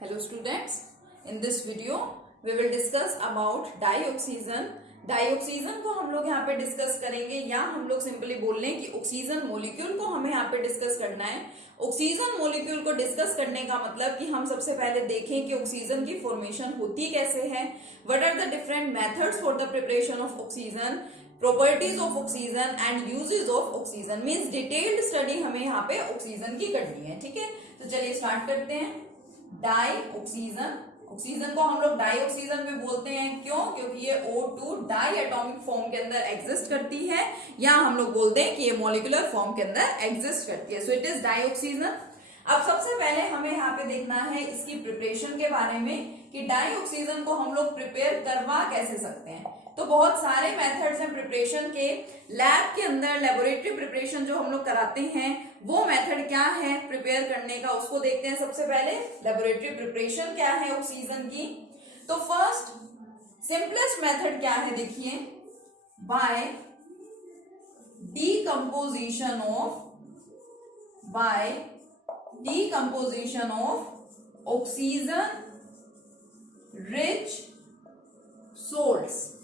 Hello students, in this video we will discuss about dioxygen. Dioxygen को हम लोग यहाँ पे डिस्कस करेंगे या हम लोग सिंपली बोल लें कि ऑक्सीजन मॉलिक्यूल को हमें यहाँ पे डिस्कस करना है। ऑक्सीजन मॉलिक्यूल को डिस्कस करने का मतलब कि हम सबसे पहले देखें कि ऑक्सीजन की फॉर्मेशन होती कैसे है, what are the different methods for the preparation of oxygen, properties of oxygen and uses of oxygen. Means detailed study हमें यहाँ पे ऑक्सीजन की करनी है। ठीक है, तो चलिए स्टार्ट करते हैं। डाइऑक्सीजन, ऑक्सीजन को हम लोग डाइऑक्सीजन भी बोलते हैं। क्यों? क्योंकि ये O2 डाई एटॉमिक फॉर्म के अंदर एग्जिस्ट करती है, या हम लोग बोलते हैं कि ये मॉलिक्यूलर फॉर्म के अंदर एग्जिस्ट करती है। So it is dioxygen. अब सबसे पहले हमें यहाँ पे देखना है इसकी प्रिपरेशन के बारे में कि डाइऑक्सीजन को हम लोग प्रिपेयर करवा कैसे सकते हैं। तो बहुत सारे मेथड्स हैं प्रिपरेशन के। लैब के अंदर लेबोरेटरी प्रिपरेशन जो हम लोग कराते हैं वो मेथड क्या है प्रिपेयर करने का, उसको देखते हैं। सबसे पहले लेबोरेटरी प्रिपरेशन क्या है ऑक्सीजन की। तो फर्स्ट सिंपलेस्ट मेथड क्या है, देखिए, by decomposition of oxygen rich salts,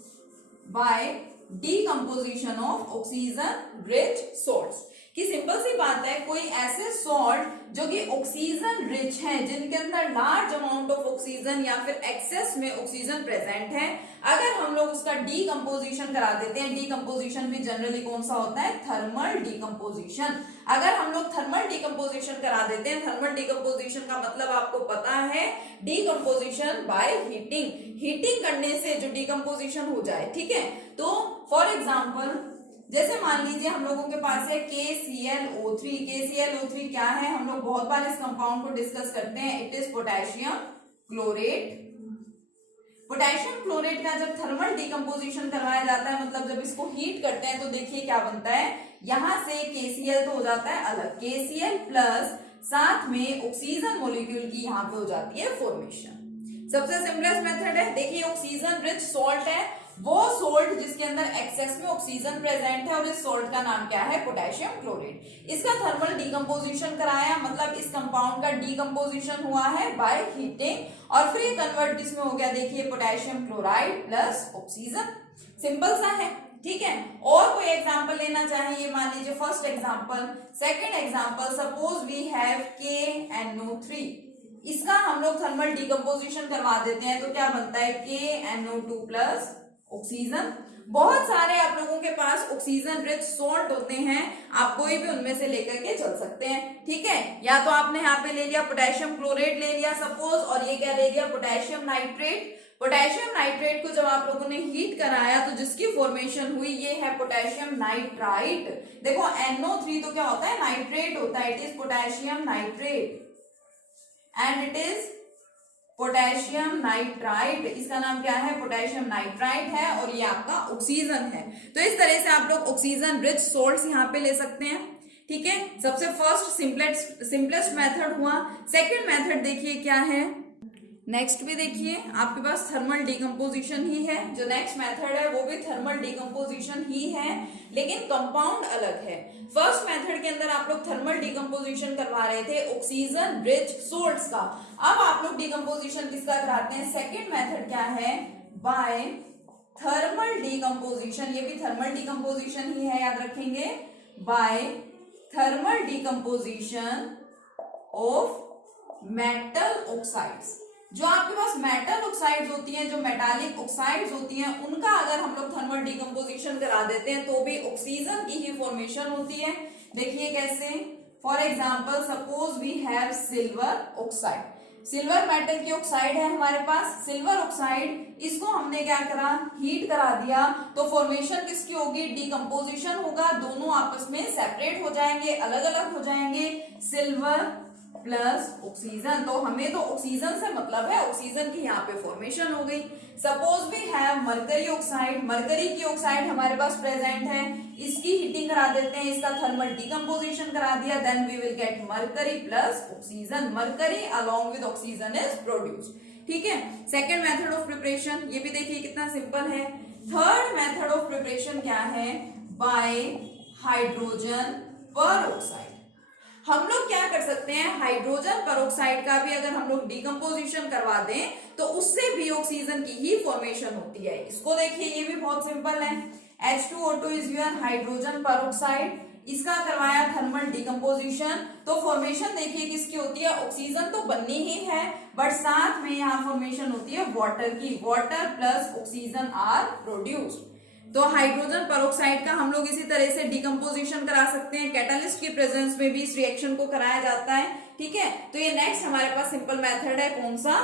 by decomposition of oxygen rich salts। कि सिंपल सी बात है, कोई ऐसे सॉल्ट जो कि ऑक्सीजन रिच है, जिनके अंदर लार्ज अमाउंट ऑफ ऑक्सीजन या फिर एक्सेस में ऑक्सीजन प्रेजेंट है, अगर हम लोग उसका डीकंपोजिशन करा देते हैं। डीकंपोजिशन भी जनरली कौन सा होता है? Thermal decomposition. अगर हम लोग थर्मल डीकंपोजिशन करा देते हैं, थर्मल डीकंपोजिशन का मतलब आपको पता है, डीकंपोजिशन बाय हीटिंग। हीटिंग करने से जो डीकंपोजिशन हो जाए, ठीक है। तो फॉर एग्जाम्पल जैसे मान लीजिए हम लोगों के पास है KClO3। KClO3 क्या है? हम लोग बहुत बार इस कंपाउंड को डिस्कस करते हैं। It is potassium chlorate. Potassium chlorate का जब थर्मल डीकंपोजिशन करवाया जाता है, मतलब जब इसको हीट करते हैं, तो देखिए क्या बनता है, यहां से KCl तो हो जाता है अलग, KCl प्लस साथ में ऑक्सीजन मॉलिक्यूल की यहाँ पे हो जाती है फॉर्मेशन। सबसे सिंपलेस्ट मेथड है। देखिए ऑक्सीजन रिच सॉल्ट है, वो सोल्ट जिसके अंदर एक्सेस में ऑक्सीजन प्रेजेंट है, और इस सोल्ट का नाम क्या है? Potassium chlorate. इसका थर्मल डीकंपोजिशन कराया, मतलब इस कंपाउंड का डीकंपोजिशन हुआ है बाय हीटिंग, और फिर ये कन्वर्ट किसमें हो गया? देखिए potassium chloride plus oxygen. Simple सा है, ठीक है। और कोई एग्जांपल लेना चाहिए, मान लीजिए first example. Second example, suppose we have KNO3। इसका हम लोग थर्मल डीकंपोजिशन करवा देते हैं, तो क्या बनता है? KNO2 plus oxygen. बहुत सारे आप लोगों के पास ऑक्सीजन रिच सॉल्ट होते हैं, आप कोई भी उनमें से लेकर के चल सकते हैं, ठीक है। या तो आपने यहाँ पे ले लिया पोटेशियम क्लोरेट ले लिया सपोज, और ये क्या ले लिया? Potassium nitrate. पोटेशियम नाइट्रेट को जब आप लोगों ने हीट कराया तो जिसकी फॉर्मेशन हुई ये है पोटेशियम नाइट्राइट। देखो NO3 तो क्या होता है? नाइट्रेट होता है। It is potassium nitrate and it is potassium nitrite. इसका नाम क्या है? पोटेशियम नाइट्राइट है, और ये आपका ऑक्सीजन है। तो इस तरह से आप लोग ऑक्सीजन रिच सॉल्ट्स यहाँ पे ले सकते हैं, ठीक है। सबसे फर्स्ट सिंपलेस्ट मेथड हुआ। सेकंड मेथड देखिए क्या है, नेक्स्ट भी देखिए आपके पास थर्मल डीकंपोजिशन ही है। जो नेक्स्ट मेथड है वो भी थर्मल डीकंपोजिशन ही है, लेकिन कंपाउंड अलग है। फर्स्ट मेथड के अंदर आप लोग थर्मल डीकंपोजिशन करवा रहे थे ऑक्सीजन रिच सॉल्ट्स का। अब आप लोग डीकंपोजिशन किसका कराते हैं? सेकेंड मेथड क्या है? By thermal decomposition. ये भी थर्मल डीकंपोजिशन ही है, याद रखेंगे। By thermal decomposition of metal oxides. जो आपके पास मेटल ऑक्साइड्स होती हैं, जो मेटालिक ऑक्साइड्स होती हैं, उनका अगर हम लोग थर्मल डीकंपोजिशन करा देते हैं तो भी ऑक्सीजन की ही फॉर्मेशन होती है। देखिए कैसे, for example suppose we have silver oxide. Silver metal की ऑक्साइड है हमारे पास, सिल्वर ऑक्साइड। इसको हमने क्या करा? हीट करा दिया, तो फॉर्मेशन किसकी होगी? डीकंपोजिशन होगा। दोनों आपस में सेपरेट हो जाएंगे, अलग अलग हो जाएंगे, सिल्वर प्लस ऑक्सीजन। तो हमें तो ऑक्सीजन से मतलब है, ऑक्सीजन की यहाँ पे फॉर्मेशन हो गई। Suppose we have mercury oxide. Mercury की ऑक्साइड हमारे पास प्रेजेंट है, इसकी हीटिंग करा देते हैं, इसका थर्मल डीकंपोजिशन करा दिया, then we will get mercury plus oxygen. Mercury along with oxygen is produced, ठीक है। सेकेंड मेथड ऑफ प्रिपरेशन, ये भी देखिए कितना सिंपल है। थर्ड मेथड ऑफ प्रिपरेशन क्या है? बाय हाइड्रोजन पर ऑक्साइड। हम लोग क्या कर सकते हैं, हाइड्रोजन पेरोक्साइड का भी अगर हम लोग डिकम्पोजिशन करवा दें तो उससे भी ऑक्सीजन की ही फॉर्मेशन होती है। इसको देखिए, ये भी बहुत सिंपल है। H2O2 is your hydrogen peroxide, इसका करवाया थर्मल डिकम्पोजिशन, तो फॉर्मेशन देखिए किसकी होती है, ऑक्सीजन तो बननी ही है बट साथ में यहाँ फॉर्मेशन होती है वाटर की, water plus oxygen are produced. तो हाइड्रोजन पेरोक्साइड का हम लोग इसी तरह से डिकम्पोजिशन करा सकते हैं, कैटलिस्ट की प्रेजेंस में भी इस रिएक्शन को कराया जाता है। ठीक है, तो ये नेक्स्ट हमारे पास सिंपल मेथड है, कौन सा,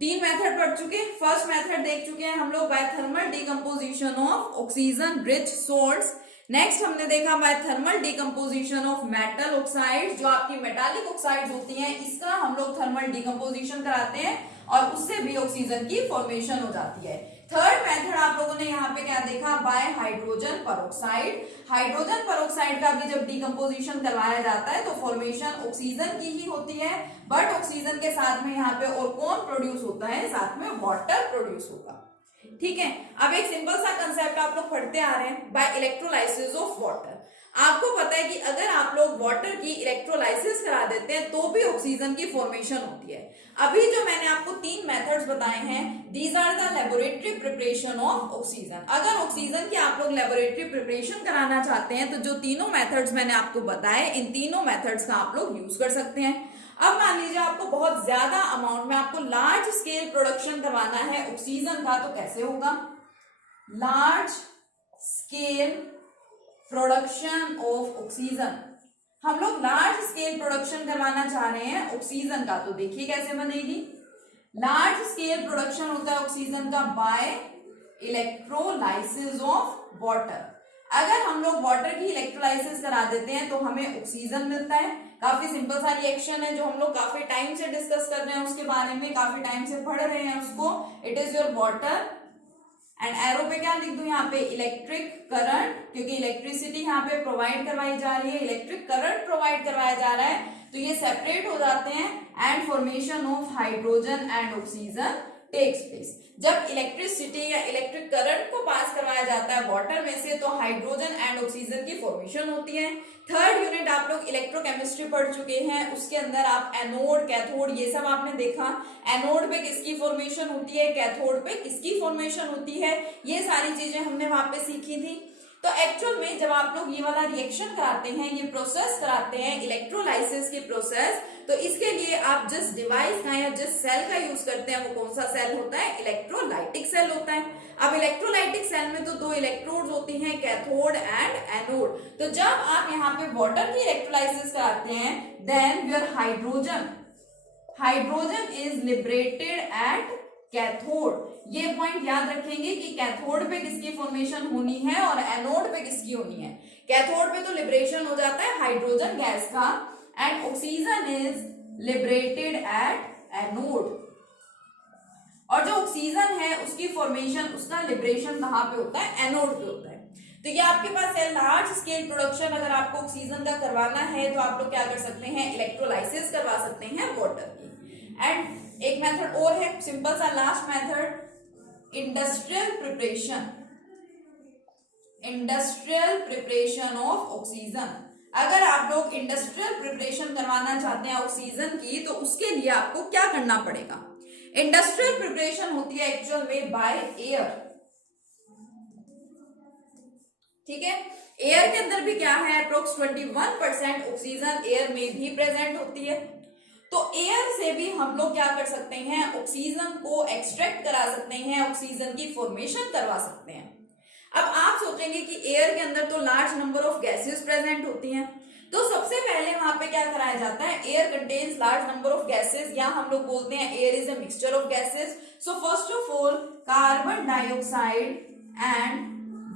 3 मेथड पढ़ चुके। फर्स्ट मेथड देख चुके हैं हम लोग, by thermal decomposition of oxygen rich salts. Next हमने देखा by thermal decomposition of metal oxide, जो आपकी मेटालिक ऑक्साइड्स होती हैं, इसका हम लोग थर्मल डिकम्पोजिशन कराते हैं और उससे भी ऑक्सीजन की फॉर्मेशन हो जाती है। थर्ड मेथड आप लोगों ने यहाँ पे क्या देखा, bye hydrogen peroxide. Hydrogen peroxide का भी जब डिकम्पोजिशन करवाया जाता है तो फॉर्मेशन ऑक्सीजन की ही होती है, बट ऑक्सीजन के साथ में यहाँ पे और कौन प्रोड्यूस होता है, साथ में वाटर प्रोड्यूस होगा। ठीक है, अब एक सिंपल सा कंसेप्ट आप लोग पढ़ते आ रहे हैं, बाय इलेक्ट्रोलाइसिस ऑफ वाटर। आपको पता है कि अगर आप लोग वाटर की इलेक्ट्रोलाइसिस करा देते हैं तो भी ऑक्सीजन की फॉर्मेशन होती है। अभी जो मैंने आपको 3 मेथड्स बताए हैं, these are the laboratory preparation of oxygen. अगर ऑक्सीजन की आप लोग लेबोरेटरी प्रिपरेशन कराना चाहते हैं तो जो तीनों मेथड्स मैंने आपको बताए, इन तीनों मेथड्स का आप लोग यूज कर सकते हैं। अब मान लीजिए आपको बहुत ज्यादा अमाउंट में, आपको लार्ज स्केल प्रोडक्शन करवाना है ऑक्सीजन का, तो कैसे होगा, large scale production of oxygen. हम लोग लार्ज स्केल प्रोडक्शन करवाना चाह रहे हैं ऑक्सीजन का, तो देखिए कैसे बनेगी। लार्ज स्केल प्रोडक्शन होता है ऑक्सीजन का बाय इलेक्ट्रोलाइसिस ऑफ वाटर। अगर हम लोग वाटर की इलेक्ट्रोलाइसिस करा देते हैं तो हमें ऑक्सीजन मिलता है। काफी सिंपल सा रिएक्शन है जो हम लोग काफी टाइम से डिस्कस कर रहे हैं, उसके बारे में काफी टाइम से पढ़ रहे हैं उसको। It is your water and arrow पे क्या लिख दूं यहाँ पे, इलेक्ट्रिक करंट, क्योंकि इलेक्ट्रिसिटी यहाँ पे प्रोवाइड करवाई जा रही है, इलेक्ट्रिक करंट प्रोवाइड करवाया जा रहा है, तो ये सेपरेट हो जाते हैं and formation of hydrogen and oxygen takes place. जब इलेक्ट्रिसिटी या इलेक्ट्रिक करंट को पास करवाया जाता है वाटर में से तो हाइड्रोजन एंड ऑक्सीजन की फॉर्मेशन होती है। थर्ड यूनिट आप लोग इलेक्ट्रोकेमिस्ट्री पढ़ चुके हैं, उसके अंदर आप एनोड कैथोड ये सब आपने देखा। एनोड पे किसकी फॉर्मेशन होती है, कैथोड पे किसकी फॉर्मेशन होती है, ये सारी चीजें हमने वहां पे सीखी थी। तो एक्चुअल में जब आप लोग ये वाला रिएक्शन कराते हैं, ये प्रोसेस कराते हैं इलेक्ट्रोलाइसिस की प्रोसेस, तो इसके लिए आप जिस डिवाइस का या जिस सेल का यूज करते हैं वो कौन सा सेल होता है, इलेक्ट्रोलाइटिक सेल होता है। अब इलेक्ट्रोलाइटिक सेल में तो 2 इलेक्ट्रोड्स होती हैं, कैथोड एंड एनोड। तो जब आप यहाँ पे वाटर की इलेक्ट्रोलाइसिस कराते हैं then your hydrogen is liberated at cathode. ये पॉइंट याद रखेंगे कि कैथोड पे किसकी फॉर्मेशन होनी है और एनोड पे किसकी होनी है। कैथोड पे तो लिबरेशन हो जाता है हाइड्रोजन गैस का and oxygen is liberated at anode. और जो ऑक्सीजन है उसकी फॉर्मेशन, उसका लिबरेशन कहां पे होता है, एनोड पे होता है। तो ये आपके पास है लार्ज स्केल प्रोडक्शन। अगर आपको ऑक्सीजन का करवाना है तो आप लोग क्या कर सकते हैं, इलेक्ट्रोलाइसिस करवा सकते हैं वाटर की। एंड एक मेथड और है सिंपल सा, last method, industrial preparation of oxygen. अगर आप लोग इंडस्ट्रियल प्रिपरेशन करवाना चाहते हैं ऑक्सीजन की तो उसके लिए आपको क्या करना पड़ेगा। इंडस्ट्रियल प्रिपरेशन होती है एक्चुअल में बाय एयर। ठीक है, एयर के अंदर भी क्या है, अप्रोक्स 21% ऑक्सीजन एयर में भी प्रेजेंट होती है। तो एयर से भी हम लोग क्या कर सकते हैं, ऑक्सीजन को एक्सट्रैक्ट करा सकते हैं, ऑक्सीजन की फॉर्मेशन करवा सकते हैं। अब आप सोचेंगे कि एयर के अंदर तो large number of gases present होती हैं, तो सबसे पहले वहां पे क्या कराया जाता है, air contains large number of gases, या हम लोग बोलते हैं air is a mixture of gases. So first of all carbon dioxide and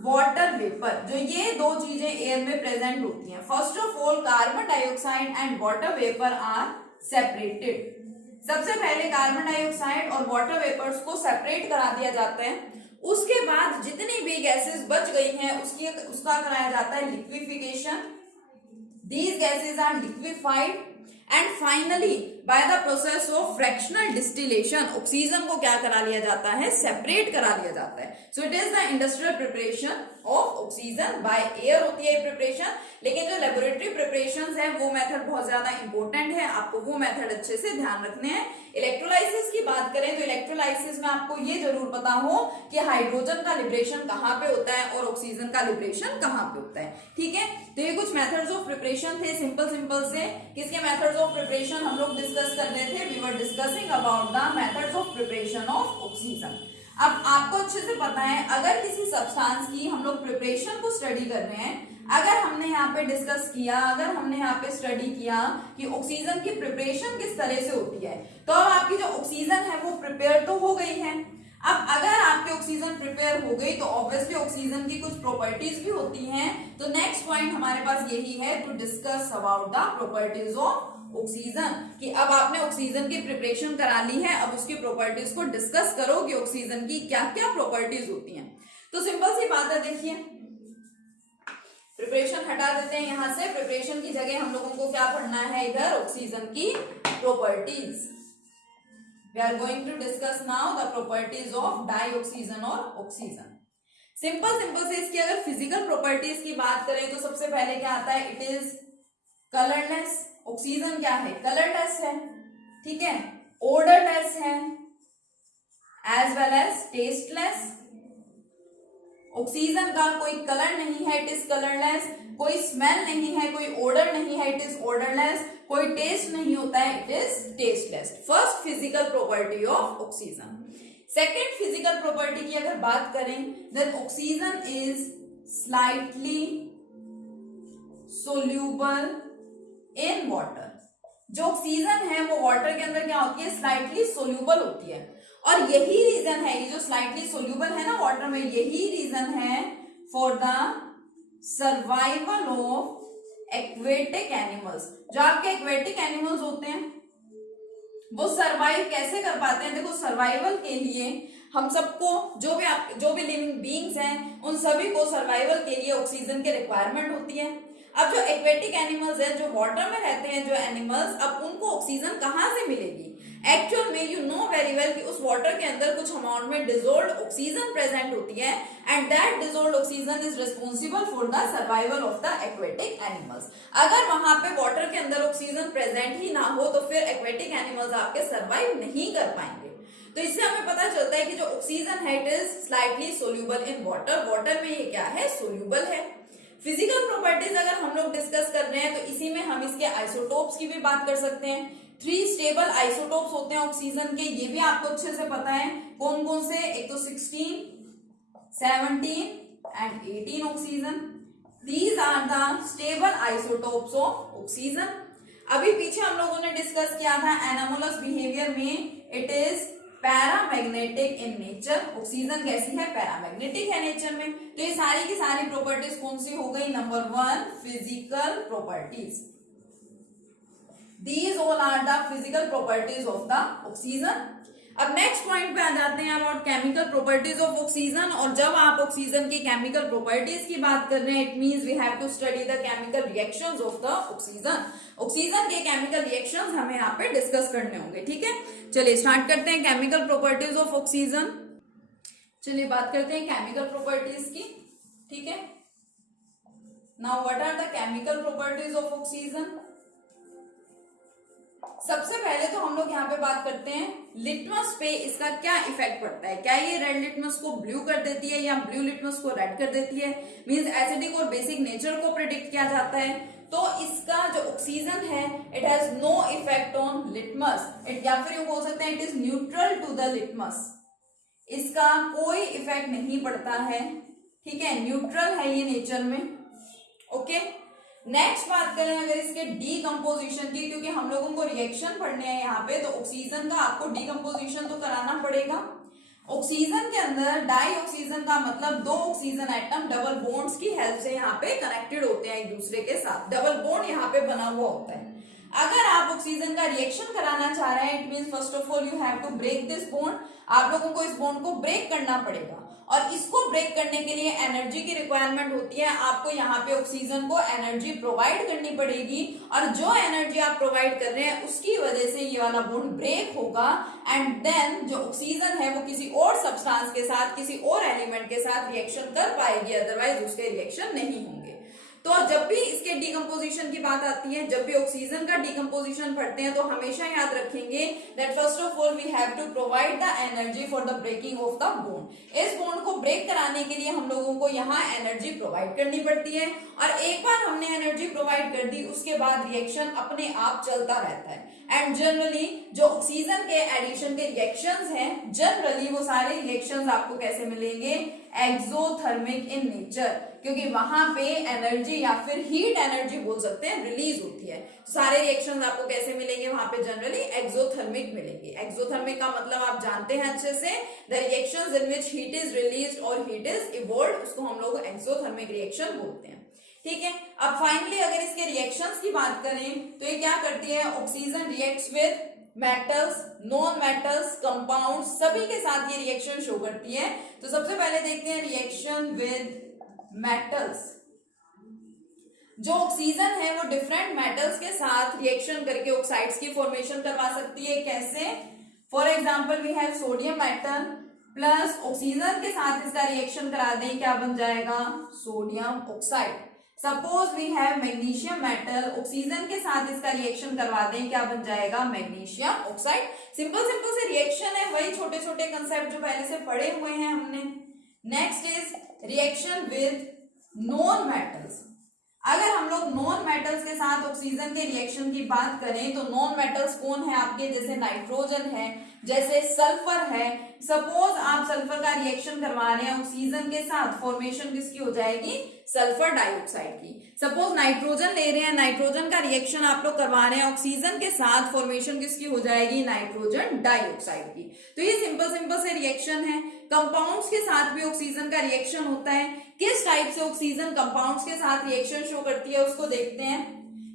water vapour, जो ये 2 चीजें एयर में प्रेजेंट होती हैं। First of all carbon dioxide and water vapour are separated. सबसे पहले कार्बन डाइऑक्साइड और वाटर वेपर्स को सेपरेट करा दिया जाता है। उसके बाद जितनी भी गैसेस बच गई हैं उसका कराया जाता है liquefaction. These gases are liquefied and finally by the process of fractional distillation oxygen को क्या करा लिया जाता है, सेपरेट करा लिया जाता है। So it is the industrial preparation of oxygen by air होती है प्रिपरेशन। लेकिन जो लेबोरेटरी प्रिपरेशंस है वो मेथड बहुत ज्यादा इंपॉर्टेंट है, आपको वो मेथड अच्छे से ध्यान रखने हैं। इलेक्ट्रोलाइसिस की बात करें तो इलेक्ट्रोलाइसिस में आपको ये जरूर पता हो कि हाइड्रोजन का लिबरेशन कहाँ पे होता है और ऑक्सीजन का लिबरेशन कहाँ पे होता है, ठीक है। तो ये कुछ मेथड्स ऑफ प्रिपरेशन थे सिंपल से। किसके मेथड्स ऑफ प्रिपरेशन हम लोग डिस्कस कर रहे थे, we were discussing about the methods of preparation of oxygen. अब आपको अच्छे से पता है अगर किसी सब्सटेंस की हम लोग प्रिपरेशन को स्टडी कर रहे हैं, अगर हमने यहाँ पे डिस्कस किया, अगर हमने यहाँ पे स्टडी किया कि ऑक्सीजन की प्रिपरेशन किस तरह से होती है, तो अब आपकी जो ऑक्सीजन है वो प्रिपेयर तो हो गई है। अब अगर आपकी ऑक्सीजन प्रिपेयर हो गई तो ऑब्वियसली ऑक्सीजन की कुछ प्रॉपर्टीज भी होती हैं। तो नेक्स्ट पॉइंट हमारे पास यही है to discuss about the properties of oxygen, कि अब आपने ऑक्सीजन की प्रिपरेशन करा ली है, अब उसकी प्रॉपर्टीज को डिस्कस करो कि ऑक्सीजन की क्या क्या प्रॉपर्टीज होती हैं। तो सिंपल सी बात है, देखिए प्रिपरेशन हटा देते हैं यहां से, प्रिपरेशन की जगह हम लोगों को क्या पढ़ना है इधर, ऑक्सीजन की properties. We are going to discuss now the properties of dioxygen और ऑक्सीजन। सिंपल से इसकी अगर फिजिकल प्रॉपर्टीज की बात करें तो सबसे पहले क्या आता है, इट इज कलरलेस। ऑक्सीजन क्या है, कलरलेस है, ठीक है, ओडरलेस है, as well as tasteless. Oxygen का कोई कलर नहीं है, इट इज कलरलेस, कोई स्मेल नहीं है, कोई ओडर नहीं है, इट इज ओडरलेस, कोई टेस्ट नहीं होता है, it is tasteless. First physical property of oxygen. Second physical property की अगर बात करें, then oxygen is slightly soluble in water. जो ऑक्सीजन है वो वाटर के अंदर क्या होती है, स्लाइटली सोल्यूबल होती है। और यही रीजन है, ये जो स्लाइटली सोल्यूबल है ना वाटर में, यही रीजन है for the survival of aquatic animals. जो आपके एक्वेटिक एनिमल्स होते हैं वो सर्वाइव कैसे कर पाते हैं, देखो सर्वाइवल के लिए हम सबको, जो भी लिविंग बीइंग्स हैं उन सभी को सर्वाइवल के लिए ऑक्सीजन की रिक्वायरमेंट होती है। अब जो एक्वेटिक एनिमल्स हैं, जो वाटर में रहते हैं जो एनिमल्स, अब उनको ऑक्सीजन कहाँ से मिलेगी। एक्चुअल में यू नो वेरी वेल कि उस वाटर के अंदर कुछ अमाउंट में डिसॉल्व्ड ऑक्सीजन प्रेजेंट होती है, and that dissolved oxygen is responsible for the survival of the aquatic animals. अगर वहां पे वाटर के अंदर ऑक्सीजन प्रेजेंट ही ना हो तो फिर एक्वेटिक एनिमल्स आपके सर्वाइव नहीं कर पाएंगे। तो इससे हमें पता चलता है कि जो ऑक्सीजन है it is slightly soluble in water. Water में ये क्या है, सोल्यूबल है। फिजिकल प्रॉपर्टीज अगर हम लोग डिस्कस कर रहे हैं तो इसी में हम इसके आइसोटोप्स की भी बात कर सकते हैं। 3 स्टेबल आइसोटोप्स होते हैं ऑक्सीजन के, ये भी आपको अच्छे से पता है कौन कौन से, एक तो 16, 17 and 18 oxygen. These are the stable isotopes of oxygen. अभी पीछे हम लोगों ने डिस्कस किया था एनामोलस बिहेवियर में, it is paramagnetic in nature. Oxygen कैसी है, पैरामैग्नेटिक है नेचर में। तो ये सारी की सारी प्रॉपर्टीज कौन सी हो गई, number 1 physical properties. These all are the physical properties of the oxygen. अब नेक्स्ट पॉइंट पे आ जाते हैं about chemical properties of oxygen. और जब आप ऑक्सीजन की केमिकल प्रॉपर्टीज की बात कर रहे हैं, it means we have to study the chemical reactions of the oxygen. Oxygen के केमिकल रिएक्शंस हमें यहाँ पे डिस्कस करने होंगे, ठीक है। चलिए स्टार्ट करते हैं केमिकल प्रॉपर्टीज ऑफ ऑक्सीजन। चलिए बात करते हैं केमिकल प्रॉपर्टीज की, ठीक है। Now what are the chemical properties of oxygen. सबसे पहले तो हम लोग यहाँ पे बात करते हैं लिटमस पे इसका क्या इफेक्ट पड़ता है। क्या ये रेड लिटमस को ब्लू कर देती है या ब्लू लिटमस को रेड कर देती है, मींस एसिडिक और बेसिक नेचर को प्रेडिक्ट किया जाता है। तो इसका जो ऑक्सीजन है it has no effect on litmus, या फिर यूं बोल सकते हैं it is neutral to the litmus. इसका कोई इफेक्ट नहीं पड़ता है, ठीक है, न्यूट्रल है ये नेचर में, ओके। नेक्स्ट बात करें अगर इसके डीकंपोजिशन की, क्योंकि हम लोगों को रिएक्शन पढ़ने हैं यहाँ पे, तो ऑक्सीजन का आपको डीकंपोजिशन तो कराना पड़ेगा। ऑक्सीजन के अंदर डाई ऑक्सीजन का मतलब 2 ऑक्सीजन एटम डबल बॉन्ड्स की हेल्प से यहाँ पे कनेक्टेड होते हैं एक दूसरे के साथ, डबल बॉन्ड यहाँ पे बना हुआ होता है। अगर आप ऑक्सीजन का रिएक्शन कराना चाह रहे हैं, it means first of all you have to break this bond. आप लोगों को इस बॉन्ड को ब्रेक करना पड़ेगा, और इसको ब्रेक करने के लिए एनर्जी की रिक्वायरमेंट होती है। आपको यहाँ पे ऑक्सीजन को एनर्जी प्रोवाइड करनी पड़ेगी, और जो एनर्जी आप प्रोवाइड कर रहे हैं उसकी वजह से ये ये वाला बॉन्ड ब्रेक होगा एंड देन जो ऑक्सीजन है वो किसी और सब्सटेंस के साथ, किसी और एलिमेंट के साथ रिएक्शन कर पाएगी, अदरवाइज उसके रिएक्शन नहीं होंगे। तो जब भी इसके डिकम्पोजिशन की बात आती है, जब भी ऑक्सीजन का डिकम्पोजिशन पढ़ते हैं, तो हमेशा याद रखेंगे that first of all we have to provide the energy for the breaking of the bond. इस बॉन्ड को ब्रेक कराने के लिए हम लोगों को यहाँ एनर्जी प्रोवाइड करनी पड़ती है, और एक बार हमने एनर्जी प्रोवाइड कर दी उसके बाद रिएक्शन अपने आप चलता रहता है। एंड जनरली जो ऑक्सीजन के एडिशन के रिएक्शंस हैं, जनरली वो सारे रिएक्शंस आपको कैसे मिलेंगे, एक्सोथर्मिक इन नेचर, क्योंकि वहां पे एनर्जी या फिर हीट एनर्जी बोल सकते हैं रिलीज होती है। सारे रिएक्शंस आपको कैसे मिलेंगे वहां पे, जनरली एक्सोथर्मिक मिलेंगे। एक्सोथर्मिक का मतलब आप जानते हैं अच्छे से, the reactions in which heat is released और हीट इज इवोल्व्ड, उसको हम लोग एक्सोथर्मिक रिएक्शन बोलते हैं। ठीक है, अब फाइनली अगर इसके रिएक्शंस की बात करें तो ये क्या करती है, oxygen reacts with metals, non metals, compounds, सभी के साथ ये रिएक्शन शो करती है। तो सबसे पहले देखते हैं रिएक्शन विद मेटल्स। जो ऑक्सीजन है वो डिफरेंट मेटल्स के साथ रिएक्शन करके ऑक्साइड्स की फॉर्मेशन करवा सकती है। कैसे, for example we have sodium metal plus oxygen के साथ इसका रिएक्शन करा दें, क्या बन जाएगा, sodium oxide. Suppose we have magnesium metal, oxygen के साथ इसका रिएक्शन करवा दें, क्या बन जाएगा, मैग्नीशियम ऑक्साइड। सिंपल सिंपल से रिएक्शन है, वही छोटे छोटे कंसेप्ट जो पहले से पढ़े हुए हैं हमने। Next is reaction with non metals. अगर हम लोग नॉन मेटल्स के साथ ऑक्सीजन के रिएक्शन की बात करें तो नॉन मेटल्स कौन है आपके, जैसे नाइट्रोजन है, जैसे सल्फर है। सपोज आप सल्फर का रिएक्शन करवा रहे हैं ऑक्सीजन के साथ, फॉर्मेशन किसकी हो जाएगी, सल्फर डाइऑक्साइड की। सपोज नाइट्रोजन ले रहे हैं, नाइट्रोजन का रिएक्शन आप लोग करवा रहे हैं ऑक्सीजन के साथ, फॉर्मेशन किसकी हो जाएगी, नाइट्रोजन डाइऑक्साइड की। तो ये सिंपल सिंपल से रिएक्शन है। कंपाउंड्स के साथ भी ऑक्सीजन का रिएक्शन होता है। किस टाइप से ऑक्सीजन कंपाउंड्स के साथ रिएक्शन शो करती है उसको देखते हैं।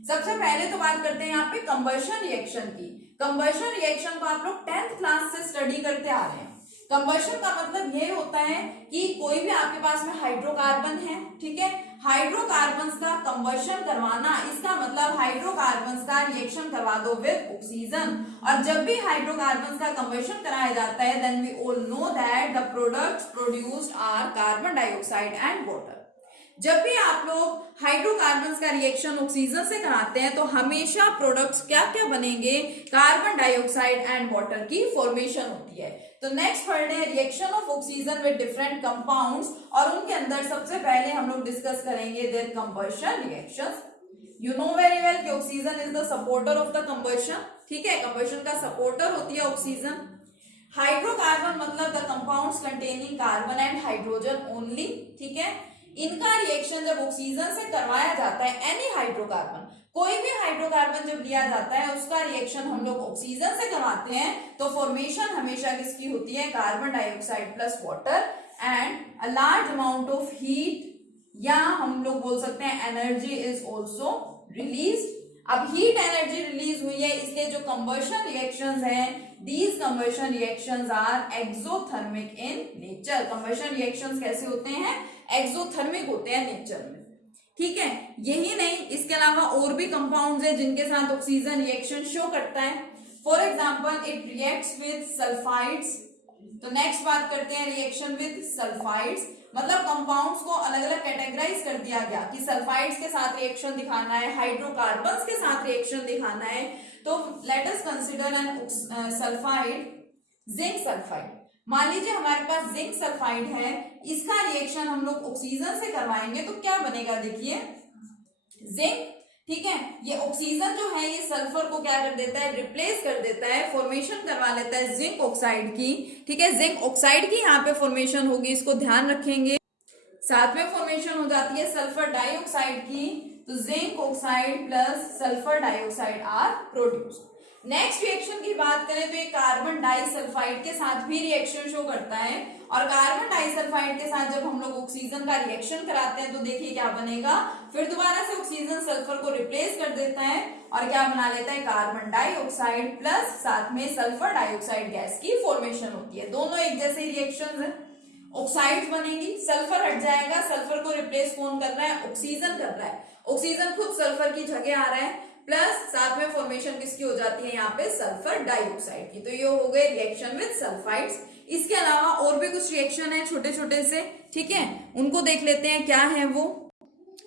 सबसे पहले तो बात करते हैं यहाँ पे कंबशन रिएक्शन की। कंबशन रिएक्शन को आप लोग 10th क्लास से स्टडी करते आ रहे हैं। कंबशन का मतलब ये होता है कि कोई भी आपके पास में हाइड्रोकार्बन है, ठीक है, हाइड्रोकार्बन्स का कंबशन करवाना, इसका मतलब हाइड्रोकार्बन्स का रिएक्शन करवा दो विद ऑक्सीजन। और जब भी हाइड्रोकार्बन्स का कंबशन कराया जाता है then we all know that the products produced are carbon dioxide and water. जब भी आप लोग हाइड्रोकार्बन्स का रिएक्शन ऑक्सीजन से कराते हैं तो हमेशा प्रोडक्ट्स क्या क्या बनेंगे, कार्बन डाइऑक्साइड एंड वाटर की फॉर्मेशन होती है। तो नेक्स्ट पढ़ है reaction of oxygen with different compounds, और उनके अंदर सबसे पहले हम लोग डिस्कस करेंगे their combustion reactions. You know very well कि oxygen is the supporter of the combustion, ठीक है, कंबशन का सपोर्टर होती है ऑक्सीजन। हाइड्रोकार्बन मतलब the compounds containing carbon and hydrogen only, ठीक है। इनका रिएक्शन जब ऑक्सीजन से करवाया जाता है, एनी हाइड्रोकार्बन, कोई भी हाइड्रोकार्बन जब लिया जाता है उसका रिएक्शन हम लोग ऑक्सीजन से करवाते हैं तो फॉर्मेशन हमेशा किसकी होती है, carbon dioxide plus water and a large amount of heat, या हम लोग बोल सकते हैं एनर्जी इज ऑल्सो रिलीज। अब हीट एनर्जी रिलीज हुई है, इसलिए जो कंबशन रिएक्शंस हैं, these combustion reactions are exothermic in nature। Combustion reactions कैसे होते हैं, एक्सोथर्मिक होते हैं नेचर में, ठीक है। यही नहीं, इसके अलावा और भी कंपाउंड्स हैं जिनके साथ ऑक्सीजन रिएक्शन शो करता है। For example it reacts with sulphides. तो नेक्स्ट बात करते हैं रिएक्शन विद सल्फाइड्स, मतलब कंपाउंड्स को अलग अलग कैटेगराइज कर दिया गया कि सल्फाइड्स के साथ रिएक्शन दिखाना है, हाइड्रोकार्बन्स के साथ रिएक्शन दिखाना है। तो let us consider N sulphide, zinc sulphide. मान लीजिए हमारे पास जिंक सल्फाइड है, इसका रिएक्शन हम लोग ऑक्सीजन से करवाएंगे तो क्या बनेगा, देखिए जिंक, ठीक है। ये ऑक्सीजन जो है ये सल्फर को क्या कर देता है, रिप्लेस कर देता है, फॉर्मेशन करवा लेता है जिंक ऑक्साइड की, ठीक है। जिंक ऑक्साइड की यहाँ पे फॉर्मेशन होगी, इसको ध्यान रखेंगे। साथ में फॉर्मेशन हो जाती है सल्फर डाइऑक्साइड की, तो zinc oxide plus sulphur dioxide are produced. Next reaction की बात करें तो ये कार्बन डाइसल्फाइड के साथ भी रिएक्शन शो करता है, और कार्बन डाइसल्फाइड के साथ जब हम लोग ऑक्सीजन का रिएक्शन कराते हैं तो देखिए क्या बनेगा, फिर दोबारा से ऑक्सीजन सल्फर को रिप्लेस कर देता है और क्या बना लेता है, कार्बन डाइऑक्साइड प्लस साथ में सल्फर डाइऑक्साइड गैस की फॉर्मेशन होती है। दोनों एक जैसे रिएक्शन है, ऑक्साइड्स बनेगी, सल्फर हट जाएगा, सल्फर को रिप्लेस कौन कर रहा है, ऑक्सीजन कर रहा है। ऑक्सीजन खुद सल्फर की जगह आ रहा है, प्लस साथ में फॉर्मेशन किसकी हो जाती है यहाँ पे सल्फर डाइऑक्साइड की। तो ये हो गए रिएक्शन विद सल्फाइड्स। इसके अलावा और भी कुछ रिएक्शन है छोटे छोटे से, ठीक है, उनको देख लेते हैं क्या है वो।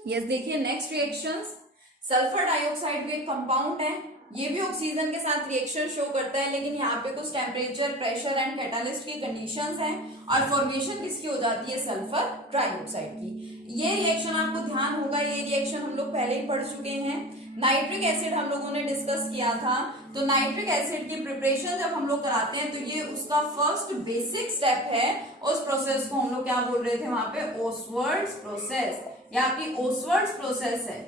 यस देखिए नेक्स्ट रिएक्शंस, सल्फर डाइऑक्साइड भी एक कंपाउंड है, ये भी ऑक्सीजन के साथ रिएक्शन शो करता है, लेकिन यहाँ पे कुछ टेम्परेचर, प्रेशर एंड कैटालिस्ट की कंडीशंस हैं और फॉर्मेशन किसकी हो जाती है सल्फर ट्राइऑक्साइड की। ये रिएक्शन आपको ध्यान होगा, ये रिएक्शन हम लोग पहले ही पढ़ चुके हैं। नाइट्रिक एसिड हम लोगों ने डिस्कस किया था, तो नाइट्रिक एसिड की प्रिपरेशन जब हम लोग कराते हैं तो ये उसका फर्स्ट बेसिक स्टेप है। उस प्रोसेस को हम लोग क्या बोल रहे थे वहां पे, ओसवर्ड्स प्रोसेस, या आपकी ओसवर्ड्स प्रोसेस है,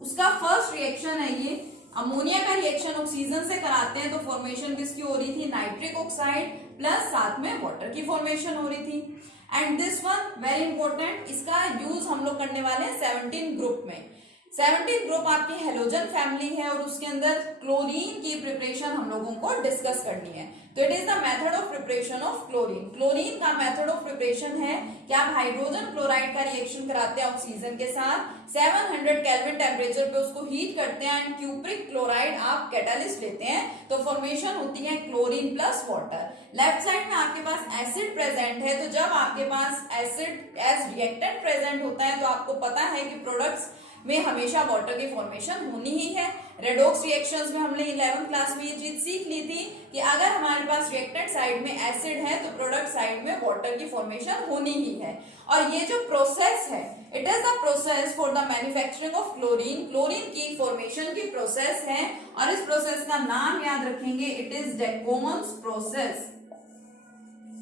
उसका फर्स्ट रिएक्शन है ये। अमोनिया का रिएक्शन ऑक्सीजन से कराते हैं तो फॉर्मेशन किसकी हो रही थी, नाइट्रिक ऑक्साइड प्लस साथ में वाटर की फॉर्मेशन हो रही थी। And this one very important, इसका यूज हम लोग करने वाले हैं 17 ग्रुप में। 17 ग्रुप आपकी हेलोजन फैमिली है और उसके अंदर क्लोरीन की प्रिपरेशन हम लोगों को डिस्कस करनी है। तो it is the method of preparation of chlorine. Chlorine का मेथड ऑफ प्रिपरेशन है कि आप हाइड्रोजन क्लोराइड का रिएक्शन कराते हैं ऑक्सीजन के साथ, 700 केल्विन टेम्परेचर पे उसको हीट करते हैं एंड क्यूप्रिक क्लोराइड आप कैटालिस्ट लेते हैं तो फॉर्मेशन होती है chlorine plus water. Left side में आपके पास एसिड प्रेजेंट है, तो जब आपके पास एसिड एज रिएक्टेंट प्रेजेंट होता है तो आपको पता है कि प्रोडक्ट्स में हमेशा वाटर की फॉर्मेशन होनी ही है। रेडॉक्स रिएक्शंस में हमने 11th क्लास में ये चीज सीख ली थी कि अगर हमारे पास रिएक्टेंट साइड में एसिड है तो प्रोडक्ट साइड में वाटर की फॉर्मेशन होनी ही है। और ये जो प्रोसेस है, it is the process for the manufacturing of chlorine. Chlorine की फॉर्मेशन की प्रोसेस है और इस प्रोसेस का नाम याद रखेंगे, इट इज डेकोन्स प्रोसेस।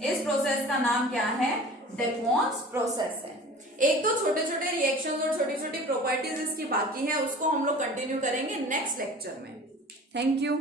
इस प्रोसेस का नाम क्या है, डेकोन्स प्रोसेस है। एक तो छोटे छोटे रिएक्शंस और छोटी छोटी प्रॉपर्टीज इसकी बाकी है, उसको हम लोग कंटिन्यू करेंगे नेक्स्ट लेक्चर में। Thank you.